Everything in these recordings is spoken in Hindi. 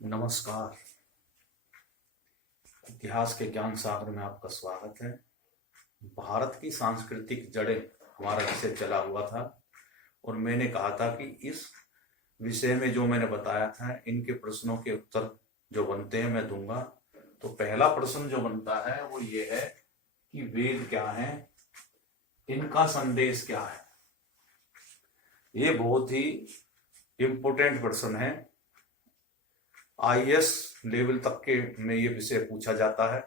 नमस्कार। इतिहास के ज्ञान सागर में आपका स्वागत है। भारत की सांस्कृतिक जड़ें हमारा विषय चला हुआ था और मैंने कहा था कि इस विषय में जो मैंने बताया था इनके प्रश्नों के उत्तर जो बनते हैं मैं दूंगा। तो पहला प्रश्न जो बनता है वो ये है कि वेद क्या है, इनका संदेश क्या है। ये बहुत ही इम्पोर्टेंट प्रश्न है। आईएएस लेवल तक के में ये विषय पूछा जाता है।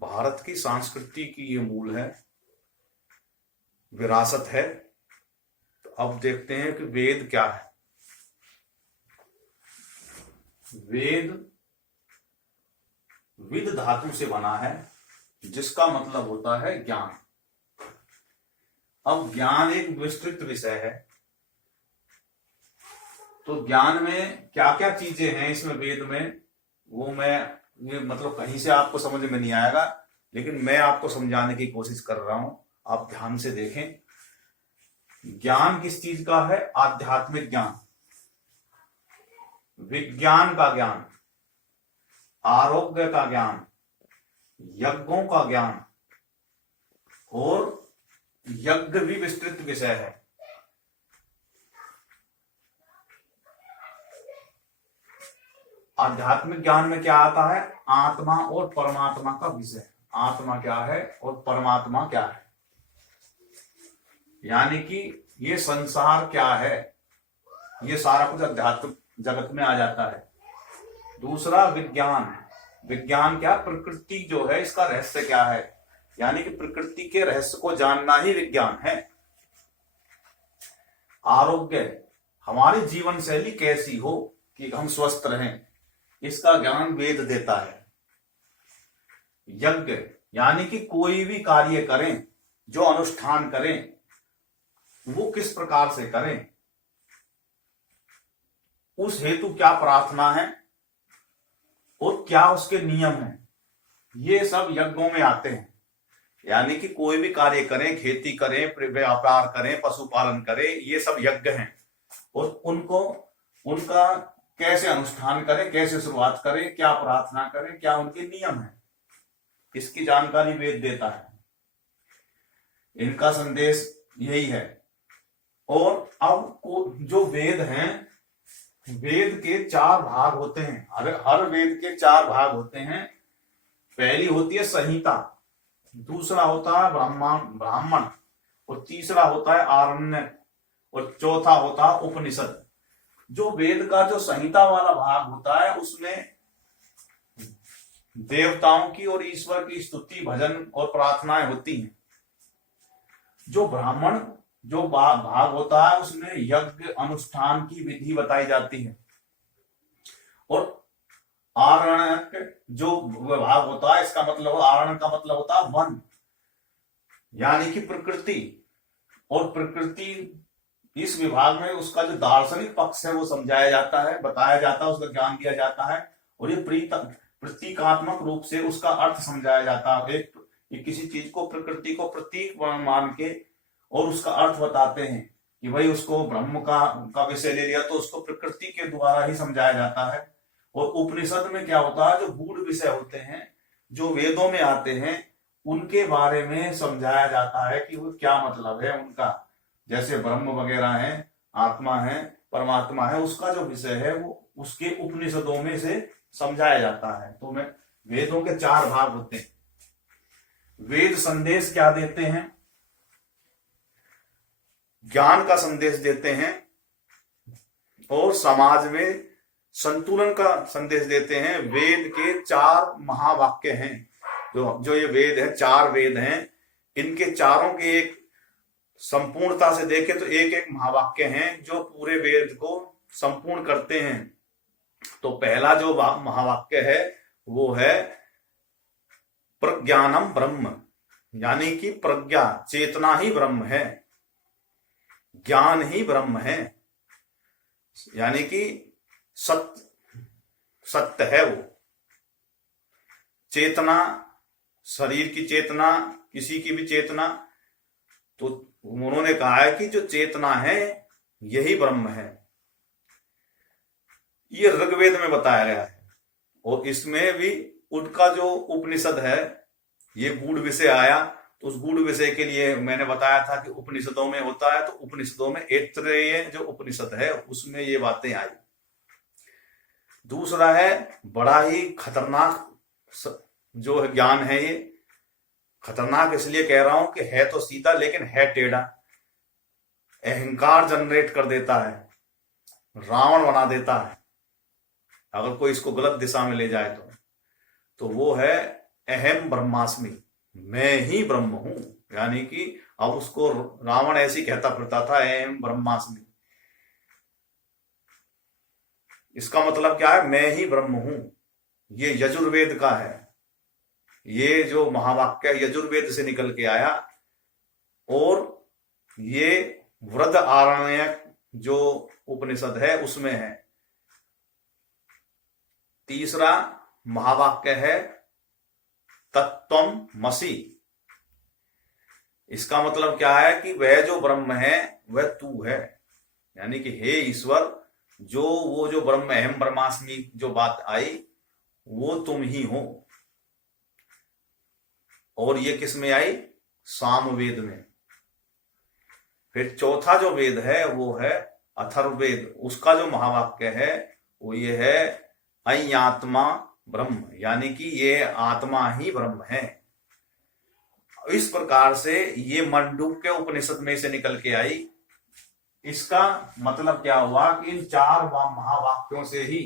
भारत की संस्कृति की ये मूल है, विरासत है। तो अब देखते हैं कि वेद क्या है। वेद विद धातु से बना है जिसका मतलब होता है ज्ञान। अब ज्ञान एक विस्तृत विषय है, तो ज्ञान में क्या क्या चीजें हैं इसमें वेद में, वो मैं ये मतलब कहीं से आपको समझ में नहीं आएगा, लेकिन मैं आपको समझाने की कोशिश कर रहा हूं। आप ध्यान से देखें। ज्ञान किस चीज का है? आध्यात्मिक ज्ञान, विज्ञान का ज्ञान, आरोग्य का ज्ञान, यज्ञों का ज्ञान, और यज्ञ भी विस्तृत विषय है। आध्यात्मिक ज्ञान में क्या आता है? आत्मा और परमात्मा का विषय। आत्मा क्या है और परमात्मा क्या है, यानी कि ये संसार क्या है, ये सारा कुछ अध्यात्म जगत में आ जाता है। दूसरा विज्ञान। विज्ञान क्या? प्रकृति जो है इसका रहस्य क्या है, यानी कि प्रकृति के रहस्य को जानना ही विज्ञान है। आरोग्य, हमारी जीवन शैली कैसी हो कि हम स्वस्थ रहें, इसका ज्ञान वेद देता है। यज्ञ, यानी कि कोई भी कार्य करें, जो अनुष्ठान करें वो किस प्रकार से करें, उस हेतु क्या प्रार्थना है और क्या उसके नियम हैं, ये सब यज्ञों में आते हैं। यानी कि कोई भी कार्य करें, खेती करें, व्यापार करें, पशुपालन करें, ये सब यज्ञ हैं। और उनका कैसे अनुष्ठान करें, कैसे शुरुआत करें, क्या प्रार्थना करें, क्या उनके नियम हैं, इसकी जानकारी वेद देता है। इनका संदेश यही है। और अब जो वेद हैं, वेद के 4 भाग होते हैं। हर वेद के 4 भाग होते हैं। पहली होती है संहिता, दूसरा होता है ब्राह्मण, और तीसरा होता है आरण्यक, और चौथा होता है उपनिषद। जो वेद का जो संहिता वाला भाग होता है उसमें देवताओं की और ईश्वर की स्तुति, भजन और प्रार्थनाएं होती हैं। जो ब्राह्मण जो भाग होता है उसमें यज्ञ अनुष्ठान की विधि बताई जाती है। और आरण्यक जो भाग होता है, इसका मतलब आरण्य का मतलब होता है वन, यानी कि प्रकृति। और प्रकृति इस विभाग में उसका जो दार्शनिक पक्ष है वो समझाया जाता है, बताया जाता है, उसका ज्ञान दिया जाता है। और ये प्रतीकात्मक रूप से उसका अर्थ समझाया जाता है। ये किसी चीज को, प्रकृति को प्रतीक मान के और उसका अर्थ बताते हैं कि भाई उसको ब्रह्म का विषय ले लिया तो उसको प्रकृति के द्वारा ही समझाया जाता है। और उपनिषद में क्या होता है? जो गूढ़ विषय होते हैं, जो वेदों में आते हैं, उनके बारे में समझाया जाता है कि वो क्या मतलब है उनका। जैसे ब्रह्म वगैरह है, आत्मा है, परमात्मा है, उसका जो विषय है वो उसके उपनिषदों में से समझाया जाता है। तो वेदों के 4 भाग होते हैं। वेद संदेश क्या देते हैं? ज्ञान का संदेश देते हैं और समाज में संतुलन का संदेश देते हैं। वेद के 4 महावाक्य हैं। जो ये वेद है, 4 वेद हैं, इनके चारों के एक संपूर्णता से देखें तो एक एक महावाक्य हैं जो पूरे वेद को संपूर्ण करते हैं। तो पहला जो महावाक्य है वो है प्रज्ञानम ब्रह्म, यानी कि प्रज्ञा, चेतना ही ब्रह्म है, ज्ञान ही ब्रह्म है, यानी कि सत्य है वो। चेतना, शरीर की चेतना, किसी की भी चेतना, तो उन्होंने कहा है कि जो चेतना है यही ब्रह्म है। ये ऋग्वेद में बताया गया है। और इसमें भी उनका जो उपनिषद है, ये गूढ़ विषय आया, तो उस गूढ़ विषय के लिए मैंने बताया था कि उपनिषदों में होता है, तो उपनिषदों में ऐतरेय जो उपनिषद है उसमें ये बातें आई। दूसरा है बड़ा ही खतरनाक जो है ज्ञान है, ये खतरनाक इसलिए कह रहा हूं कि है तो सीधा लेकिन है टेढ़ा, अहंकार जनरेट कर देता है, रावण बना देता है अगर कोई इसको गलत दिशा में ले जाए तो वो है अहम ब्रह्मास्मि, मैं ही ब्रह्म हूं। यानी कि अब उसको रावण ऐसे ही कहता फिरता था अहम ब्रह्मास्मि, इसका मतलब क्या है, मैं ही ब्रह्म हूं। ये यजुर्वेद का है, ये जो महावाक्य यजुर्वेद से निकल के आया, और ये वृद्ध आरण्यक जो उपनिषद है उसमें है। तीसरा महावाक्य है तत्त्वमसि, इसका मतलब क्या है कि वह जो ब्रह्म है वह तू है, यानी कि हे ईश्वर, वो जो ब्रह्म अहम ब्रह्मास्मि जो बात आई वो तुम ही हो। और ये किस में आई, सामवेद में। फिर चौथा जो वेद है वो है अथर्ववेद, उसका जो महावाक्य है वो ये है अय्यात्मा ब्रह्म, यानी कि ये आत्मा ही ब्रह्म है। इस प्रकार से ये मंडूक्य उपनिषद में से निकल के आई। इसका मतलब क्या हुआ कि इन चार महावाक्यों से ही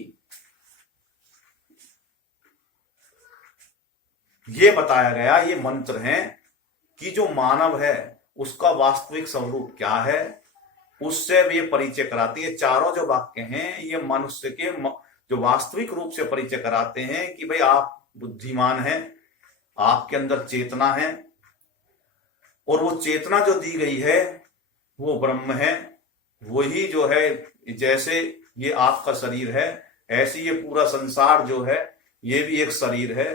ये बताया गया, ये मंत्र हैं कि जो मानव है उसका वास्तविक स्वरूप क्या है, उससे भी ये परिचय कराती है। चारों जो वाक्य हैं ये मनुष्य के जो वास्तविक रूप से परिचय कराते हैं कि भाई आप बुद्धिमान हैं, आपके अंदर चेतना है, और वो चेतना जो दी गई है वो ब्रह्म है। वही जो है, जैसे ये आपका शरीर है ऐसे ये पूरा संसार जो है ये भी एक शरीर है,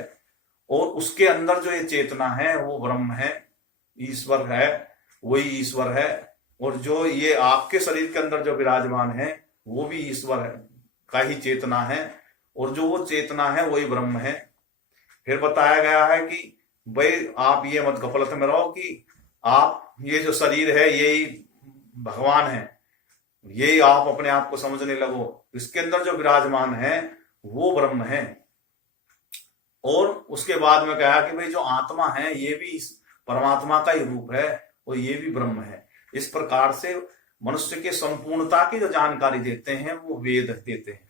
और उसके अंदर जो ये चेतना है वो ब्रह्म है, ईश्वर है, वही ईश्वर है। और जो ये आपके शरीर के अंदर जो विराजमान है वो भी ईश्वर है का ही चेतना है, और जो वो चेतना है वही ब्रह्म है। फिर बताया गया है कि भाई आप ये मत गफलत में रहो कि आप ये जो शरीर है यही भगवान है, यही आप अपने आप को समझने लगो, इसके अंदर जो विराजमान है वो ब्रह्म है। और उसके बाद में कहा कि भाई जो आत्मा है ये भी इस परमात्मा का ही रूप है और ये भी ब्रह्म है। इस प्रकार से मनुष्य के संपूर्णता की जो जानकारी देते हैं वो वेद देते हैं।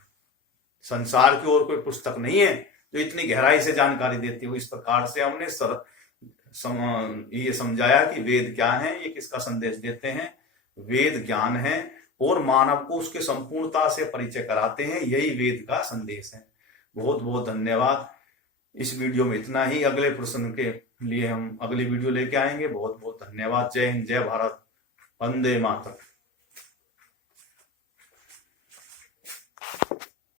संसार की और कोई पुस्तक नहीं है जो इतनी गहराई से जानकारी देती हो। इस प्रकार से हमने ये समझाया कि वेद क्या है, ये किसका संदेश देते हैं। वेद ज्ञान है और मानव को उसके संपूर्णता से परिचय कराते हैं, यही वेद का संदेश है। बहुत बहुत धन्यवाद। इस वीडियो में इतना ही। अगले प्रश्न के लिए हम अगली वीडियो लेके आएंगे। बहुत बहुत धन्यवाद। जय हिंद, जय भारत, वंदे मातरम।